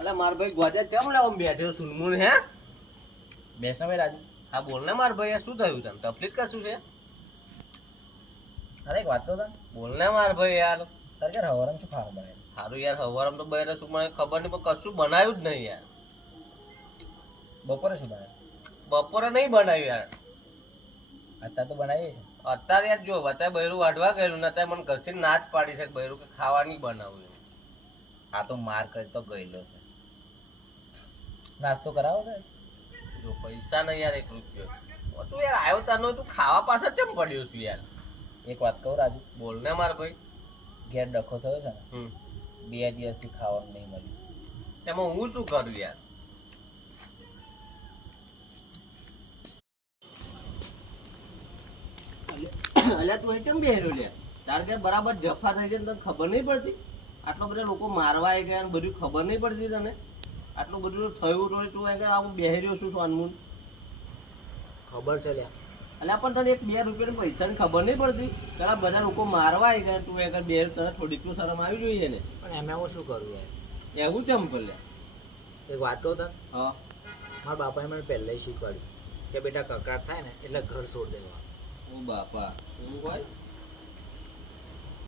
અલે માર ભાઈ ગોજે કેમ લાવ બેઠ્યો સુનમુન હે બેસના ભાઈ રાજુ. હા બોલ ને માર ભાઈ શું થયું તને તકલીફ કશું છે અરે એક વાત કહું તને. બોલ ને માર ભાઈ યાર તારે કે હવારમાં શું ખાવા બનાવ્યું? સારું યાર હવારમ તો બહાર શું મને ખબર નહીં પણ કશું બનાવ્યું જ નહીં યાર બપોરે શું બનાવ્યું? બપોરે નહીં બનાવ્યું યાર અત્યારે તો બનાવીએ છે. અત્યારે યાર જો અત્યારે બૈરું વાઢવા ગયેલું ને અત્યારે મને ઘસી ના જ પાડી છે બૈરું કે ખાવા નહીં બનાવું એમ. આ તો માર કરી તો ગયેલો છે. નાસ્તો કરાવો છે? જો પૈસા નહીં યાર 1 રૂપિયો તું યાર આવ્યો તારનો તું ખાવા પાછળ કેમ પડ્યો છું યાર એક વાત કહું રાજુ, બોલ ને માર ભાઈ ઘેર ડખો થયો છે ને, હમ 2 દિવસથી ખાવાનું નહીં મળ્યું. એમાં હું શું કરું યાર અલ્યા તું કેમ બેહર્યો લે તાર ઘેર બરાબર જફા થઈ જાય તને ખબર નહીં પડતી આટલા બધા લોકો મારવા આવી ગયા બધું ખબર નહીં પડતી તને આટલું બધું થયું તો તું હું બેહર્યો છું સોનમુન ખબર છે લ્યા. અલ્યા પણ તને 1-2 રૂપિયાના પૈસાની ખબર નહીં પડતી તારા બધા લોકો મારવા આવી ગયા તું બે તને થોડી તું શરમ આવી જોઈએ ને પણ એમાં હું શું કરું યાર? એવું કેમ કર્યા એક વાત કહું તને, હા મારા બાપાએ મને પહેલાં શીખવાડ્યું કે બેટા કકડાટ થાય ને એટલે ઘર છોડ દેવા. ઓ બાપા એવું હોય